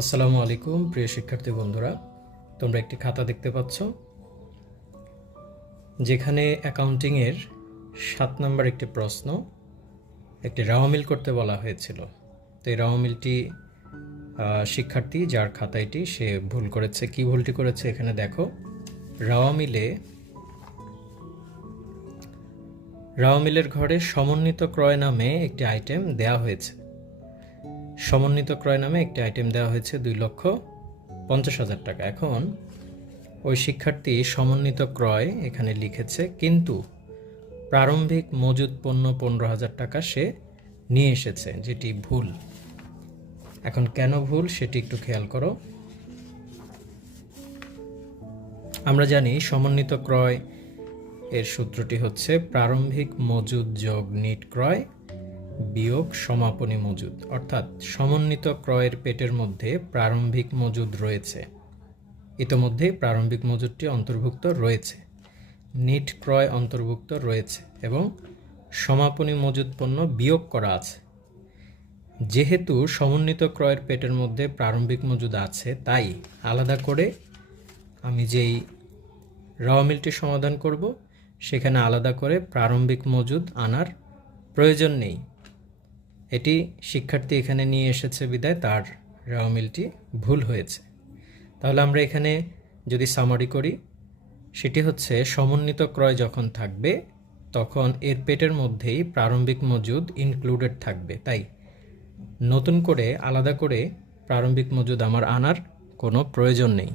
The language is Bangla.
আসসালামু আলাইকুম প্রিয় শিক্ষার্থী বন্ধুরা, তোমরা একটি খাতা দেখতে পাচ্ছ যেখানে অ্যাকাউন্টিংয়ের 7 নম্বর একটি প্রশ্ন একটি রাওমিল করতে বলা হয়েছিল। তো এই রাওমিলটি শিক্ষার্থী যার খাতা এটি সে ভুল করেছে। কি ভুলটি করেছে এখানে দেখো। রাওমিলের ঘরে সমন্বিত ক্রয় নামে একটি আইটেম দেওয়া হয়েছে। সমন্বিত ক্রয় নামে একটি আইটেম দেওয়া হয়েছে 2,50,000 টাকা। এখন ওই শিক্ষার্থী সমন্বিত ক্রয় এখানে লিখেছে, কিন্তু প্রারম্ভিক মজুদ পণ্য 15,000 টাকা সে নিয়ে এসেছে, যেটি ভুল। এখন কেন ভুল সেটি একটু খেয়াল করো। আমরা জানি সমন্বিত ক্রয় এর সূত্রটি হচ্ছে প্রারম্ভিক মজুদ যোগ নিট ক্রয় বিয়োগ সমাপনী মজুদ, অর্থাৎ সমন্বিত ক্রয়ের পেটের মধ্যে প্রারম্ভিক মজুদ রয়েছে, ইতোমধ্যে প্রারম্ভিক মজুদটি অন্তর্ভুক্ত রয়েছে, নিট ক্রয় অন্তর্ভুক্ত রয়েছে এবং সমাপনী মজুদ পণ্য বিয়োগ করা আছে। যেহেতু সমন্বিত ক্রয়ের পেটের মধ্যে প্রারম্ভিক মজুদ আছে, তাই আলাদা করে আমি যেই রাওমিলটি সমাধান করব সেখানে আলাদা করে প্রারম্ভিক মজুদ আনার প্রয়োজন নেই। এটি শিক্ষার্থী এখানে নিয়ে এসেছে বিদায় তার রাওমিলটি ভুল হয়েছে। তাহলে আমরা এখানে যদি সামারি করি, সেটি হচ্ছে সমন্বিত ক্রয় যখন থাকবে তখন এর পেটের মধ্যেই প্রারম্ভিক মজুদ ইনক্লুডেড থাকবে, তাই নতুন করে আলাদা করে প্রারম্ভিক মজুদ আমার আনার কোনো প্রয়োজন নেই।